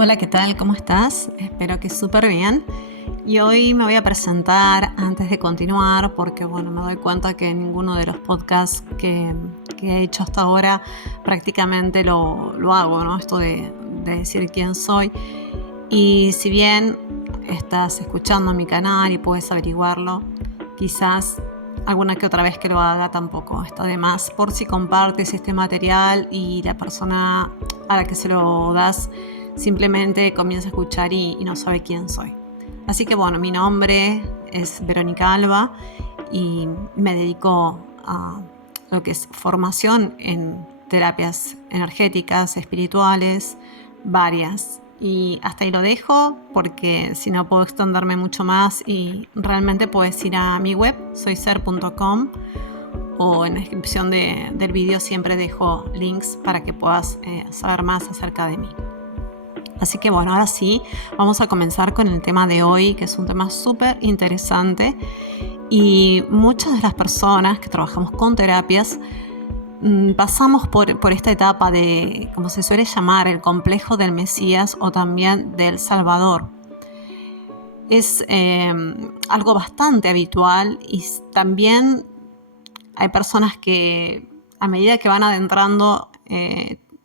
Hola, ¿qué tal? ¿Cómo estás? Espero que súper bien. Y hoy me voy a presentar antes de continuar porque, me doy cuenta que ninguno de los podcasts que he hecho hasta ahora prácticamente lo hago, ¿no? Esto de decir quién soy. Y si bien estás escuchando mi canal y puedes averiguarlo, quizás alguna que otra vez que lo haga tampoco está de más por si compartes este material y la persona a la que se lo das simplemente comienza a escuchar y no sabe quién soy. Así que mi nombre es Verónica Alba y me dedico a lo que es formación en terapias energéticas, espirituales, varias. Y hasta ahí lo dejo porque si no puedo extenderme mucho más y realmente puedes ir a mi web, soyser.com, o en la descripción del vídeo siempre dejo links para que puedas saber más acerca de mí. Así que ahora sí, vamos a comenzar con el tema de hoy, que es un tema súper interesante. Y muchas de las personas que trabajamos con terapias pasamos por esta etapa de, como se suele llamar, el complejo del Mesías o también del Salvador. Es algo bastante habitual y también hay personas que a medida que van adentrando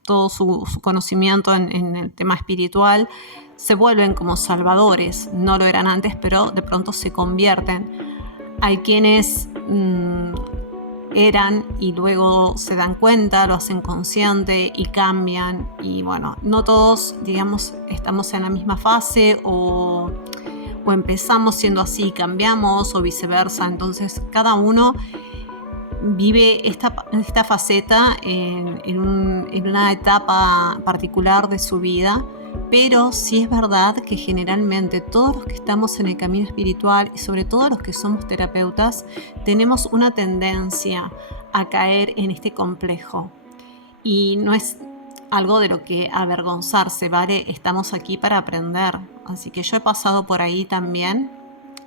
todo su conocimiento en el tema espiritual, se vuelven como salvadores. No lo eran antes, pero de pronto se convierten. Hay quienes eran y luego se dan cuenta, lo hacen consciente y cambian. Y no todos, estamos en la misma fase o empezamos siendo así, cambiamos o viceversa. Entonces cada uno vive esta faceta en una etapa particular de su vida, pero sí es verdad que generalmente todos los que estamos en el camino espiritual y sobre todo los que somos terapeutas tenemos una tendencia a caer en este complejo y no es algo de lo que avergonzarse, ¿vale? Estamos aquí para aprender, así que yo he pasado por ahí también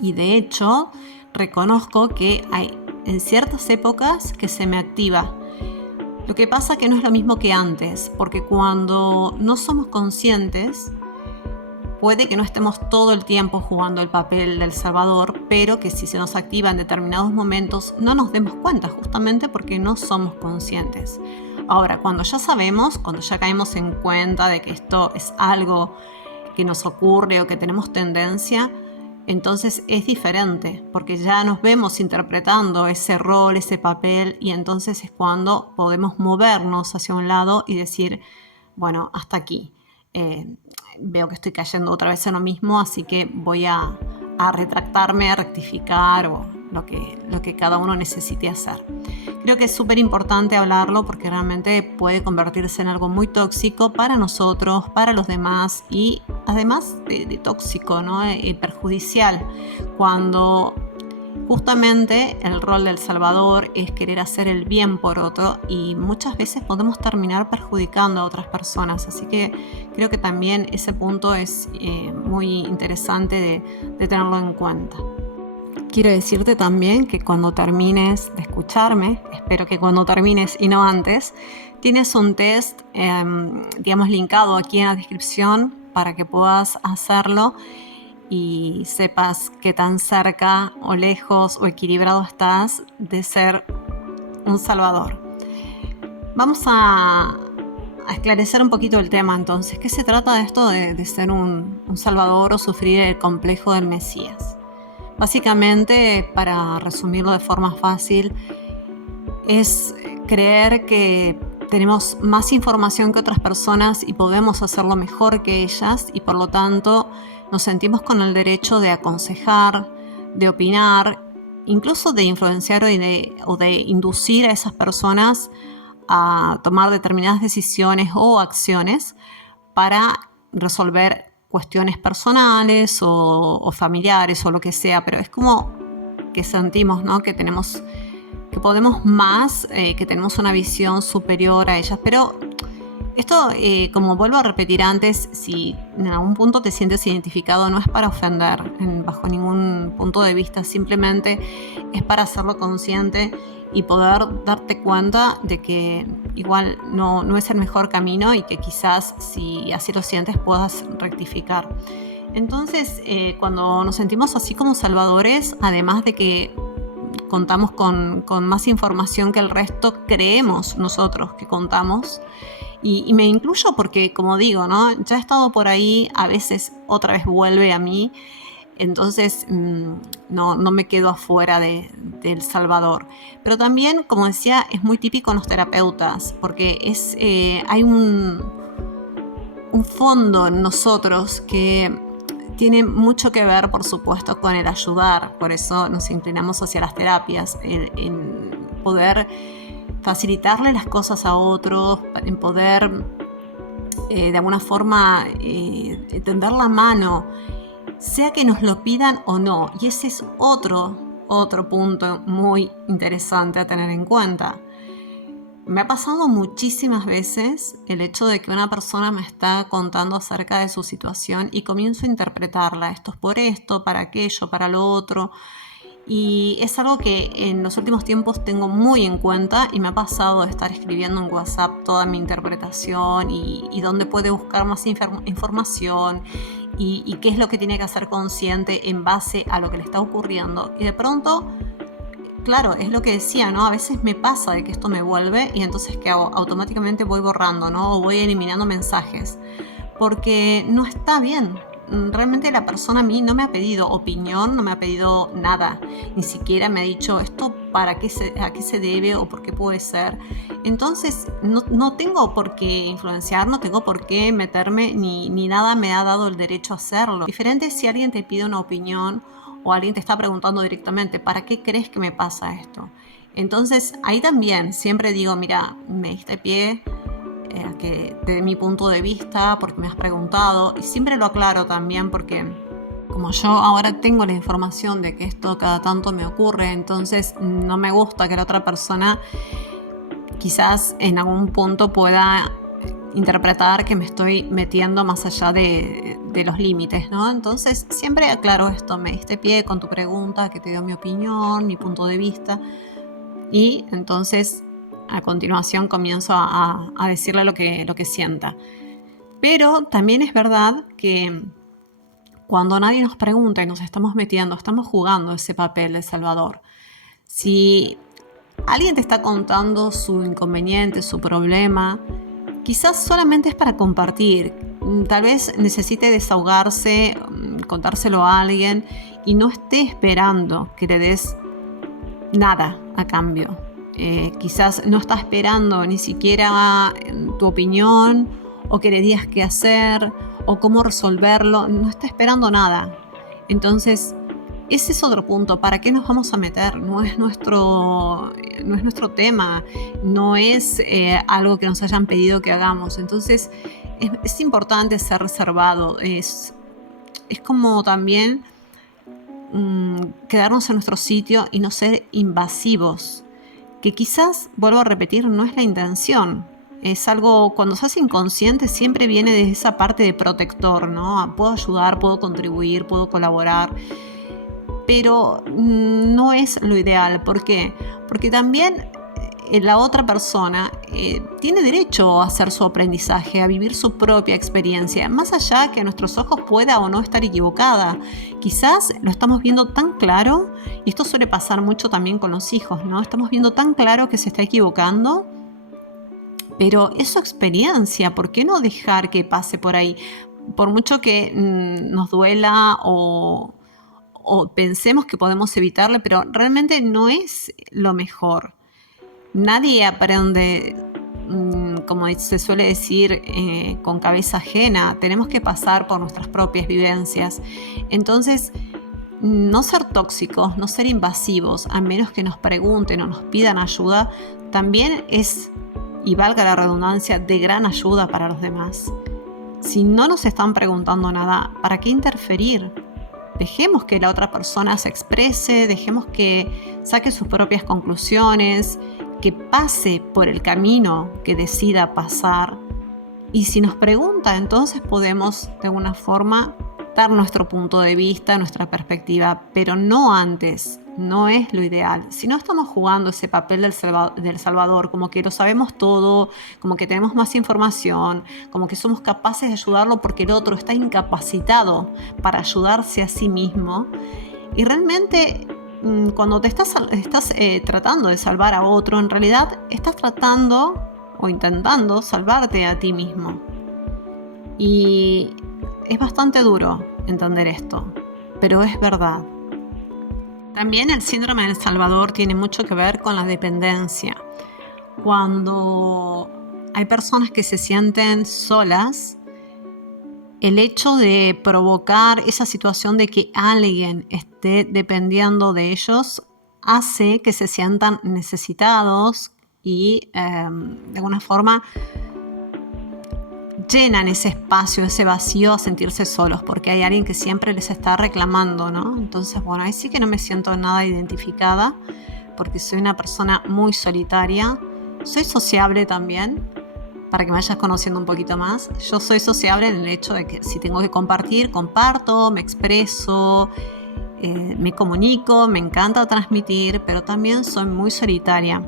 y de hecho reconozco que hay en ciertas épocas que se me activa. Lo que pasa que no es lo mismo que antes, porque cuando no somos conscientes, puede que no estemos todo el tiempo jugando el papel del Salvador, pero que si se nos activa en determinados momentos no nos demos cuenta, justamente porque no somos conscientes. Ahora, cuando ya sabemos, cuando ya caemos en cuenta de que esto es algo que nos ocurre o que tenemos tendencia, entonces es diferente, porque ya nos vemos interpretando ese rol, ese papel, y entonces es cuando podemos movernos hacia un lado y decir, hasta aquí. Veo que estoy cayendo otra vez en lo mismo, así que voy a retractarme, a rectificar o lo que cada uno necesite hacer. Creo que es súper importante hablarlo porque realmente puede convertirse en algo muy tóxico para nosotros, para los demás y además de tóxico, ¿no? Perjudicial, cuando justamente el rol del Salvador es querer hacer el bien por otro y muchas veces podemos terminar perjudicando a otras personas. Así que creo que también ese punto es muy interesante de tenerlo en cuenta. Quiero decirte también que cuando termines de escucharme, espero que cuando termines y no antes, tienes un test, linkado aquí en la descripción para que puedas hacerlo y sepas qué tan cerca o lejos o equilibrado estás de ser un salvador. Vamos a esclarecer un poquito el tema entonces. ¿Qué se trata de esto de ser un salvador o sufrir el complejo del Mesías? Básicamente, para resumirlo de forma fácil, es creer que tenemos más información que otras personas y podemos hacerlo mejor que ellas y por lo tanto nos sentimos con el derecho de aconsejar, de opinar, incluso de influenciar o de inducir a esas personas a tomar determinadas decisiones o acciones para resolver cuestiones personales o familiares o lo que sea, pero es como que sentimos, ¿no? Que podemos más, que tenemos una visión superior a ellas, pero esto, como vuelvo a repetir antes, si en algún punto te sientes identificado, no es para ofender bajo ningún punto de vista, simplemente es para hacerlo consciente y poder darte cuenta de que igual no es el mejor camino y que quizás si así lo sientes puedas rectificar. Entonces, cuando nos sentimos así como salvadores, además de que contamos con más información que el resto, creemos nosotros que contamos. Y me incluyo porque, como digo, ¿no? Ya he estado por ahí, a veces otra vez vuelve a mí, entonces no me quedo afuera del Salvador. Pero también, como decía, es muy típico en los terapeutas, porque hay un fondo en nosotros que tiene mucho que ver, por supuesto, con el ayudar. Por eso nos inclinamos hacia las terapias, en poder facilitarle las cosas a otros, en poder de alguna forma tender la mano, sea que nos lo pidan o no. Y ese es otro punto muy interesante a tener en cuenta. Me ha pasado muchísimas veces el hecho de que una persona me está contando acerca de su situación y comienzo a interpretarla. Esto es por esto, para aquello, para lo otro. Y es algo que en los últimos tiempos tengo muy en cuenta y me ha pasado de estar escribiendo en WhatsApp toda mi interpretación y dónde puede buscar más información y qué es lo que tiene que hacer consciente en base a lo que le está ocurriendo. Y de pronto, claro, es lo que decía, ¿no? A veces me pasa de que esto me vuelve y entonces ¿qué hago? Automáticamente voy borrando, ¿no? O voy eliminando mensajes porque no está bien. Realmente la persona a mí no me ha pedido opinión, no me ha pedido nada, ni siquiera me ha dicho esto a qué se debe o por qué puede ser. Entonces no tengo por qué influenciar, no tengo por qué meterme, ni nada me ha dado el derecho a hacerlo. Diferente si alguien te pide una opinión o alguien te está preguntando directamente, ¿para qué crees que me pasa esto? Entonces ahí también siempre digo, mira, me diste pie que desde mi punto de vista, porque me has preguntado, y siempre lo aclaro también porque como yo ahora tengo la información de que esto cada tanto me ocurre, entonces no me gusta que la otra persona quizás en algún punto pueda interpretar que me estoy metiendo más allá de los límites, ¿no? Entonces siempre aclaro esto, me diste pie con tu pregunta, que te dio mi opinión, mi punto de vista, y entonces a continuación comienzo a decirle lo que sienta. Pero también es verdad que cuando nadie nos pregunta y nos estamos metiendo, estamos jugando ese papel de salvador. Si alguien te está contando su inconveniente, su problema, quizás solamente es para compartir. Tal vez necesite desahogarse, contárselo a alguien y no esté esperando que le des nada a cambio. Quizás no está esperando ni siquiera tu opinión o que le digas qué hacer o cómo resolverlo, no está esperando nada. Entonces, ese es otro punto, ¿para qué nos vamos a meter? No es nuestro tema, no es algo que nos hayan pedido que hagamos. Entonces, es importante ser reservado, es como también quedarnos en nuestro sitio y no ser invasivos. Que quizás, vuelvo a repetir, no es la intención. Es algo, cuando se hace inconsciente, siempre viene desde esa parte de protector, ¿no? Puedo ayudar, puedo contribuir, puedo colaborar, pero no es lo ideal. ¿Por qué? Porque también la otra persona tiene derecho a hacer su aprendizaje, a vivir su propia experiencia, más allá que a nuestros ojos pueda o no estar equivocada. Quizás lo estamos viendo tan claro, y esto suele pasar mucho también con los hijos, ¿no? Estamos viendo tan claro que se está equivocando, pero es su experiencia, ¿por qué no dejar que pase por ahí? Por mucho que nos duela o pensemos que podemos evitarle, pero realmente no es lo mejor. Nadie aprende, como se suele decir, con cabeza ajena. Tenemos que pasar por nuestras propias vivencias. Entonces, no ser tóxicos, no ser invasivos, a menos que nos pregunten o nos pidan ayuda, también es, y valga la redundancia, de gran ayuda para los demás. Si no nos están preguntando nada, ¿para qué interferir? Dejemos que la otra persona se exprese, dejemos que saque sus propias conclusiones, que pase por el camino que decida pasar. Y si nos pregunta, entonces podemos de alguna forma dar nuestro punto de vista, nuestra perspectiva, pero no antes no es lo ideal. Si no estamos jugando ese papel del salvador, como que lo sabemos todo, como que tenemos más información, como que somos capaces de ayudarlo porque el otro está incapacitado para ayudarse a sí mismo. Y realmente cuando te estás tratando de salvar a otro, en realidad estás tratando o intentando salvarte a ti mismo. Y es bastante duro entender esto, pero es verdad. También el síndrome del Salvador tiene mucho que ver con la dependencia. Cuando hay personas que se sienten solas, el hecho de provocar esa situación de que alguien esté dependiendo de ellos hace que se sientan necesitados y de alguna forma llenan ese espacio, ese vacío a sentirse solos, porque hay alguien que siempre les está reclamando, ¿no? Entonces, bueno, ahí sí que no me siento nada identificada, porque soy una persona muy solitaria. Soy sociable también, para que me vayas conociendo un poquito más. Yo soy sociable en el hecho de que si tengo que compartir, comparto, me expreso, me comunico, me encanta transmitir, pero también soy muy solitaria.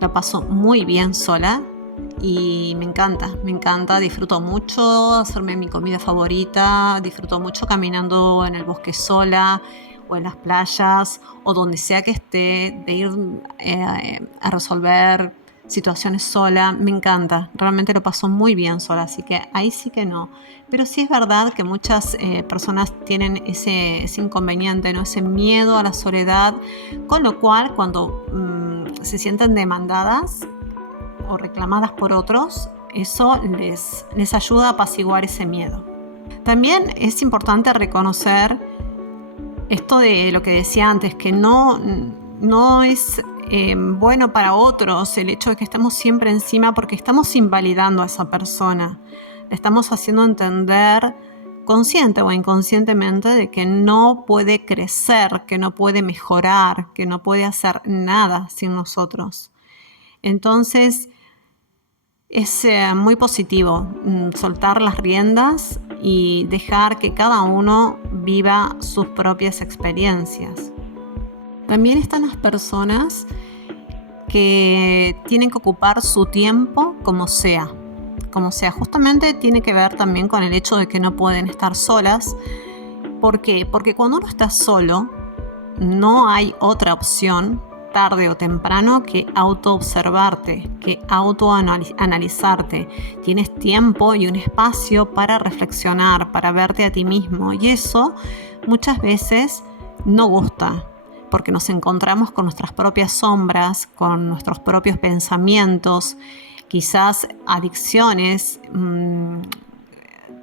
La paso muy bien sola. Y me encanta, disfruto mucho hacerme mi comida favorita, disfruto mucho caminando en el bosque sola o en las playas o donde sea que esté, de ir a resolver situaciones sola, me encanta, realmente lo paso muy bien sola, así que ahí sí que no. Pero sí es verdad que muchas personas tienen ese inconveniente, ¿no? Ese miedo a la soledad, con lo cual cuando se sienten demandadas o reclamadas por otros, eso les ayuda a apaciguar ese miedo. También es importante reconocer esto de lo que decía antes, que no es bueno para otros el hecho de que estemos siempre encima, porque estamos invalidando a esa persona. Le estamos haciendo entender, consciente o inconscientemente, de que no puede crecer, que no puede mejorar, que no puede hacer nada sin nosotros. Entonces, es muy positivo soltar las riendas y dejar que cada uno viva sus propias experiencias. También están las personas que tienen que ocupar su tiempo como sea. Justamente tiene que ver también con el hecho de que no pueden estar solas. ¿Por qué? Porque cuando uno está solo, no hay otra opción tarde o temprano que autoobservarte, que autoanalizarte. Tienes tiempo y un espacio para reflexionar, para verte a ti mismo, y eso muchas veces no gusta, porque nos encontramos con nuestras propias sombras, con nuestros propios pensamientos, quizás adicciones,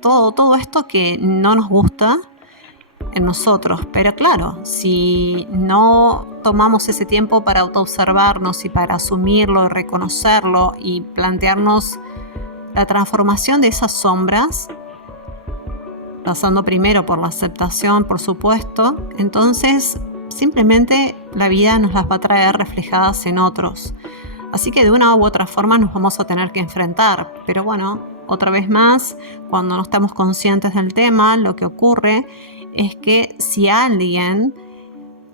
todo esto que no nos gusta en nosotros. Pero claro, si no tomamos ese tiempo para autoobservarnos y para asumirlo, reconocerlo y plantearnos la transformación de esas sombras, pasando primero por la aceptación, por supuesto, entonces simplemente la vida nos las va a traer reflejadas en otros. Así que de una u otra forma nos vamos a tener que enfrentar. Pero bueno, otra vez más, cuando no estamos conscientes del tema, lo que ocurre es que si alguien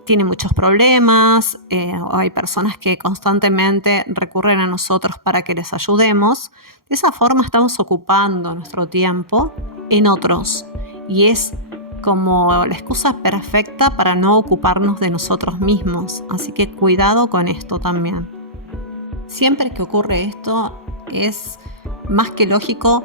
tiene muchos problemas o hay personas que constantemente recurren a nosotros para que les ayudemos, de esa forma estamos ocupando nuestro tiempo en otros y es como la excusa perfecta para no ocuparnos de nosotros mismos. Así que cuidado con esto también. Siempre que ocurre esto es más que lógico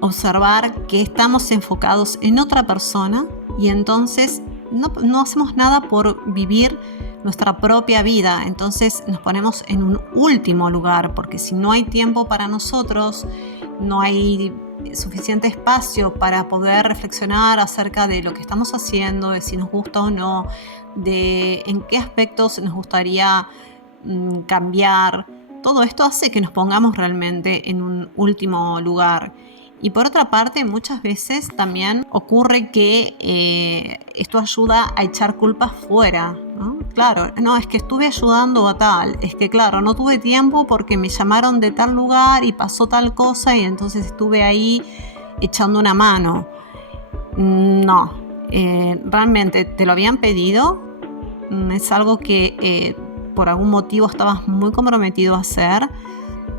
observar que estamos enfocados en otra persona y entonces no hacemos nada por vivir nuestra propia vida. Entonces nos ponemos en un último lugar, porque si no hay tiempo para nosotros, no hay suficiente espacio para poder reflexionar acerca de lo que estamos haciendo, de si nos gusta o no, de en qué aspectos nos gustaría cambiar. Todo esto hace que nos pongamos realmente en un último lugar. Y por otra parte, muchas veces también ocurre que esto ayuda a echar culpas fuera, ¿no? Claro, no, es que estuve ayudando a tal, es que claro, no tuve tiempo porque me llamaron de tal lugar y pasó tal cosa y entonces estuve ahí echando una mano. No, realmente te lo habían pedido, es algo que por algún motivo estabas muy comprometido a hacer.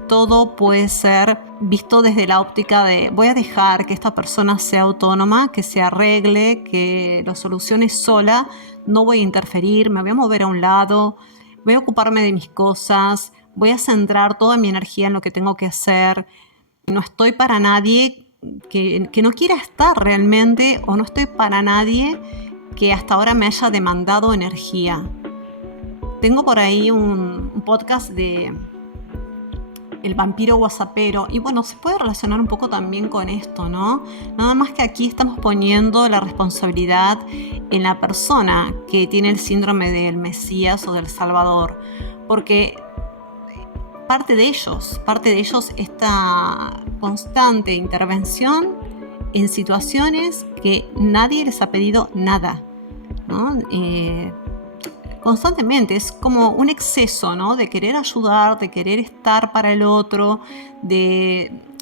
Todo puede ser visto desde la óptica de voy a dejar que esta persona sea autónoma, que se arregle, que lo solucione sola, no voy a interferir, me voy a mover a un lado, voy a ocuparme de mis cosas, voy a centrar toda mi energía en lo que tengo que hacer. No estoy para nadie que no quiera estar realmente, o no estoy para nadie que hasta ahora me haya demandado energía. Tengo por ahí un podcast de El vampiro whatsappero, y bueno, se puede relacionar un poco también con esto, ¿no? Nada más que aquí estamos poniendo la responsabilidad en la persona que tiene el síndrome del Mesías o del Salvador, porque parte de ellos esta constante intervención en situaciones que nadie les ha pedido nada, ¿no? Constantemente es como un exceso, ¿no? De querer ayudar, de querer estar para el otro,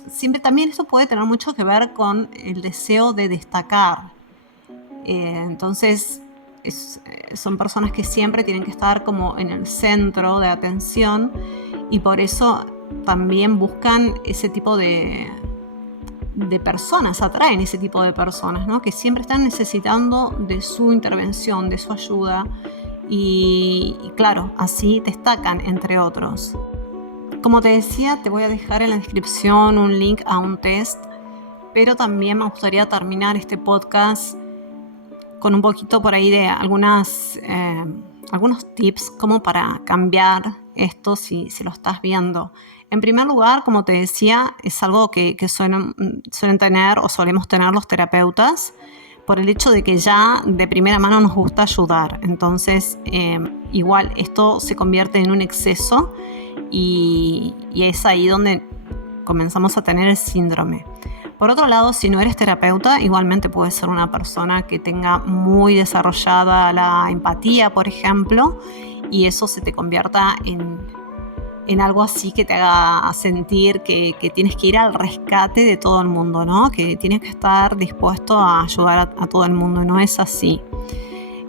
siempre también esto puede tener mucho que ver con el deseo de destacar. Entonces son personas que siempre tienen que estar como en el centro de atención, y por eso también buscan ese tipo de personas, atraen ese tipo de personas, ¿no? Que siempre están necesitando de su intervención, de su ayuda. Y claro, así destacan entre otros. Como te decía, te voy a dejar en la descripción un link a un test, pero también me gustaría terminar este podcast con un poquito por ahí de algunos tips como para cambiar esto si lo estás viendo. En primer lugar, como te decía, es algo que suelen tener o solemos tener los terapeutas, por el hecho de que ya de primera mano nos gusta ayudar. Entonces, igual esto se convierte en un exceso y es ahí donde comenzamos a tener el síndrome. Por otro lado, si no eres terapeuta, igualmente puedes ser una persona que tenga muy desarrollada la empatía, por ejemplo, y eso se te convierta en algo así que te haga sentir que tienes que ir al rescate de todo el mundo, ¿no? Que tienes que estar dispuesto a ayudar a todo el mundo. No es así.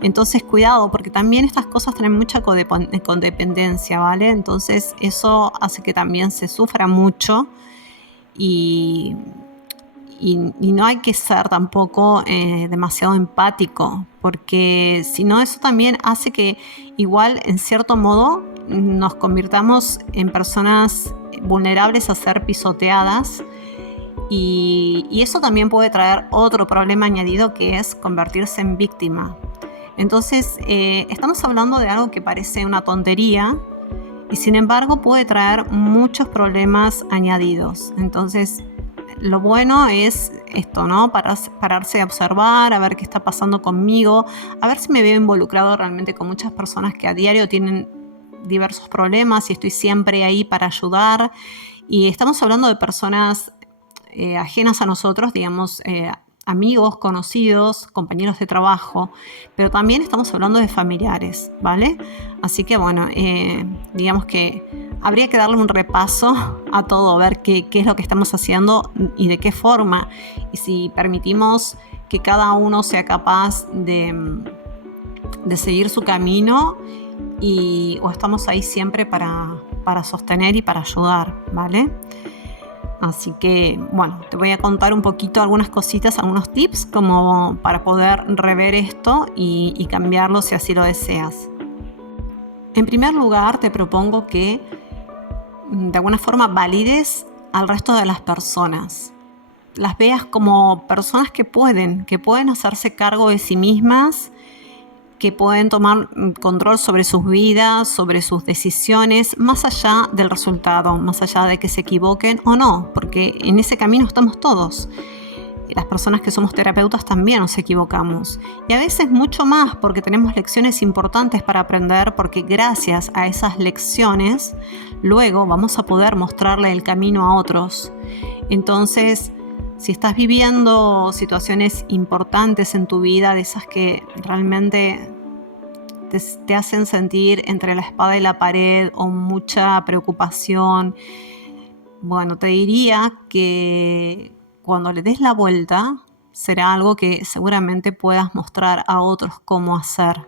Entonces, cuidado, porque también estas cosas tienen mucha codependencia, ¿vale? Entonces, eso hace que también se sufra mucho y no hay que ser tampoco demasiado empático, porque si no, eso también hace que igual, en cierto modo, nos convirtamos en personas vulnerables a ser pisoteadas, y eso también puede traer otro problema añadido, que es convertirse en víctima. Entonces, estamos hablando de algo que parece una tontería y sin embargo puede traer muchos problemas añadidos. Entonces, lo bueno es esto, ¿no? Pararse a observar, a ver qué está pasando conmigo, a ver si me veo involucrado realmente con muchas personas que a diario tienen diversos problemas y estoy siempre ahí para ayudar. Y estamos hablando de personas ajenas a nosotros, digamos, amigos, conocidos, compañeros de trabajo, pero también estamos hablando de familiares, ¿vale? Así que bueno, digamos que habría que darle un repaso a todo, ver qué es lo que estamos haciendo y de qué forma, y si permitimos que cada uno sea capaz de seguir su camino, o estamos ahí siempre para sostener y para ayudar, ¿vale? Así que, bueno, te voy a contar un poquito algunas cositas, algunos tips como para poder rever esto y cambiarlo si así lo deseas. En primer lugar, te propongo que de alguna forma valides al resto de las personas. Las veas como personas que pueden hacerse cargo de sí mismas, que pueden tomar control sobre sus vidas, sobre sus decisiones, más allá del resultado, más allá de que se equivoquen o no, porque en ese camino estamos todos. Las personas que somos terapeutas también nos equivocamos, y a veces mucho más, porque tenemos lecciones importantes para aprender, porque gracias a esas lecciones luego vamos a poder mostrarle el camino a otros. Entonces, si estás viviendo situaciones importantes en tu vida, de esas que realmente te hacen sentir entre la espada y la pared o mucha preocupación, bueno, te diría que cuando le des la vuelta, será algo que seguramente puedas mostrar a otros cómo hacer.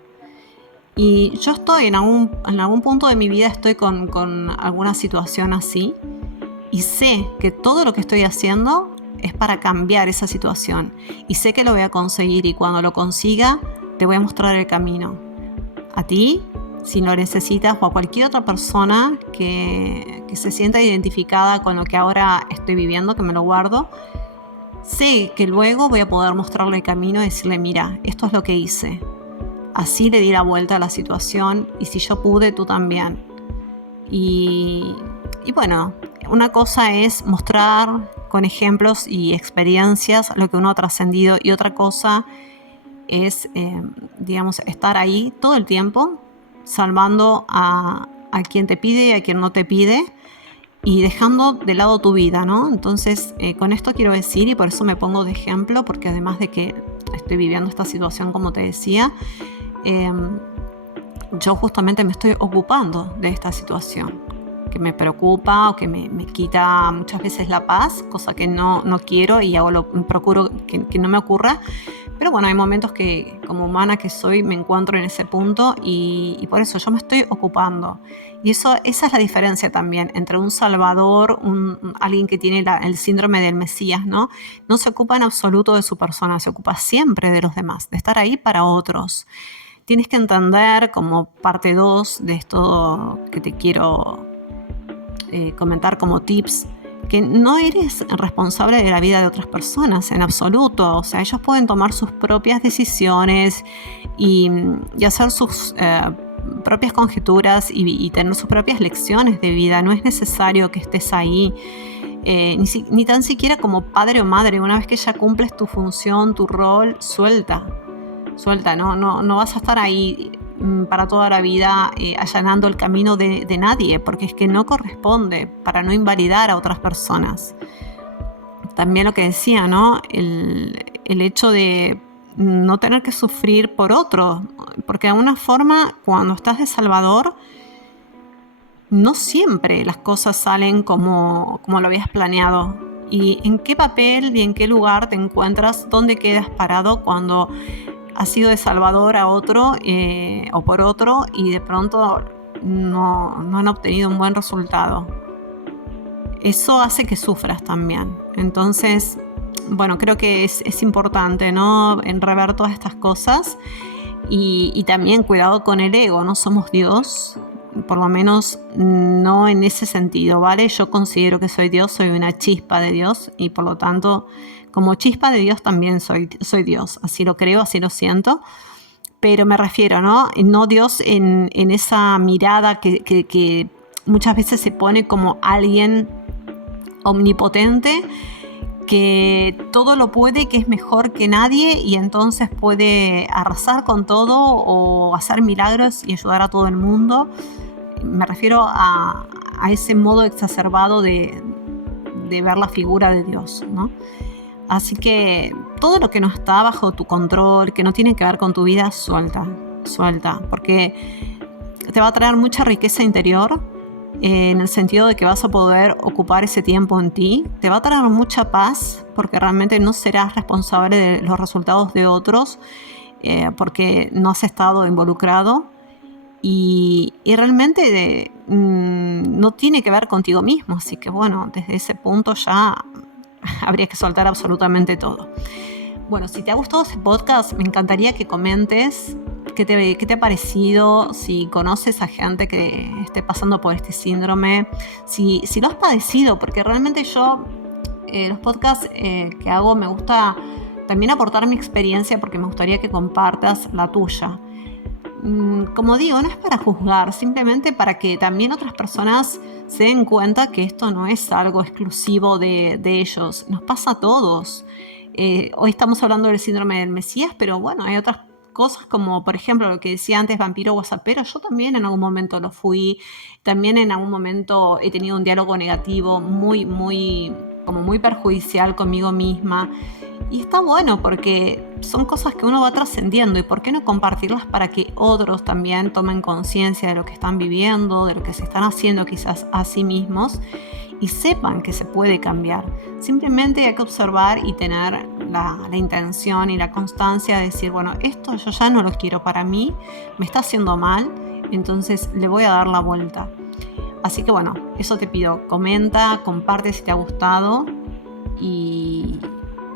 Y yo estoy en algún punto de mi vida, estoy con alguna situación así, y sé que todo lo que estoy haciendo es para cambiar esa situación. Y sé que lo voy a conseguir, y cuando lo consiga, te voy a mostrar el camino. A ti, si lo necesitas, o a cualquier otra persona que se sienta identificada con lo que ahora estoy viviendo, que me lo guardo, sé que luego voy a poder mostrarle el camino y decirle, mira, esto es lo que hice. Así le di la vuelta a la situación, y si yo pude, tú también. Y bueno, una cosa es mostrar con ejemplos y experiencias lo que uno ha trascendido, y otra cosa es, estar ahí todo el tiempo, salvando a quien te pide y a quien no te pide, y dejando de lado tu vida, ¿no? Entonces, con esto quiero decir, y por eso me pongo de ejemplo, porque además de que estoy viviendo esta situación, como te decía, yo justamente me estoy ocupando de esta situación que me preocupa o que me quita muchas veces la paz, cosa que no quiero, y procuro que no me ocurra. Pero bueno, hay momentos que, como humana que soy, me encuentro en ese punto, y por eso yo me estoy ocupando. Y esa es la diferencia también entre un salvador, alguien que tiene el síndrome del Mesías, ¿no? No se ocupa en absoluto de su persona, se ocupa siempre de los demás, de estar ahí para otros. Tienes que entender, como parte 2 de esto que te quiero comentar como tips, que no eres responsable de la vida de otras personas en absoluto. O sea, ellos pueden tomar sus propias decisiones y hacer sus propias conjeturas y tener sus propias lecciones de vida. No es necesario que estés ahí, ni tan siquiera como padre o madre. Una vez que ya cumples tu función, tu rol, suelta, no vas a estar ahí para toda la vida allanando el camino de nadie, porque es que no corresponde, para no invalidar a otras personas. También lo que decía, ¿no? El hecho de no tener que sufrir por otro, porque de alguna forma, cuando estás de salvador, no siempre las cosas salen como lo habías planeado. ¿Y en qué papel y en qué lugar te encuentras? ¿Dónde quedas parado cuando has sido de salvador a otro o por otro, y de pronto no han obtenido un buen resultado? Eso hace que sufras también. Entonces, bueno, creo que es importante, ¿no?, en rever todas estas cosas, y también cuidado con el ego. No somos Dios, por lo menos no en ese sentido, ¿vale? Yo considero que soy Dios, soy una chispa de Dios, y por lo tanto, como chispa de Dios también soy Dios. Así lo creo, así lo siento. Pero me refiero, ¿no? No Dios en esa mirada que muchas veces se pone como alguien omnipotente, que todo lo puede, que es mejor que nadie, y entonces puede arrasar con todo o hacer milagros y ayudar a todo el mundo. Me refiero a ese modo exacerbado de ver la figura de Dios, ¿no? Así que todo lo que no está bajo tu control, que no tiene que ver con tu vida, suelta, porque te va a traer mucha riqueza interior, en el sentido de que vas a poder ocupar ese tiempo en ti. Te va a traer mucha paz, porque realmente no serás responsable de los resultados de otros, porque no has estado involucrado, y realmente no tiene que ver contigo mismo. Así que bueno, desde ese punto ya habría que soltar absolutamente todo. Bueno, si te ha gustado este podcast, me encantaría que comentes qué te ha parecido, si conoces a gente que esté pasando por este síndrome, si lo has padecido, porque realmente yo, los podcasts que hago, me gusta también aportar mi experiencia, porque me gustaría que compartas la tuya. Como digo, no es para juzgar, simplemente para que también otras personas se den cuenta que esto no es algo exclusivo de ellos, nos pasa a todos. Hoy estamos hablando del síndrome del Mesías, pero bueno, hay otras cosas, como por ejemplo lo que decía antes, vampiro whatsappero. Yo también en algún momento lo fui, también en algún momento he tenido un diálogo negativo muy perjudicial conmigo misma. Y está bueno, porque son cosas que uno va trascendiendo, y por qué no compartirlas para que otros también tomen conciencia de lo que están viviendo, de lo que se están haciendo quizás a sí mismos, y sepan que se puede cambiar. Simplemente hay que observar y tener la intención y la constancia de decir, bueno, esto yo ya no lo quiero para mí, me está haciendo mal, entonces le voy a dar la vuelta. Así que bueno, eso te pido, comenta, comparte si te ha gustado y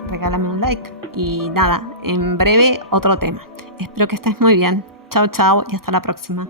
regálame un like. Y nada, en breve otro tema. Espero que estés muy bien. Chao, chao y hasta la próxima.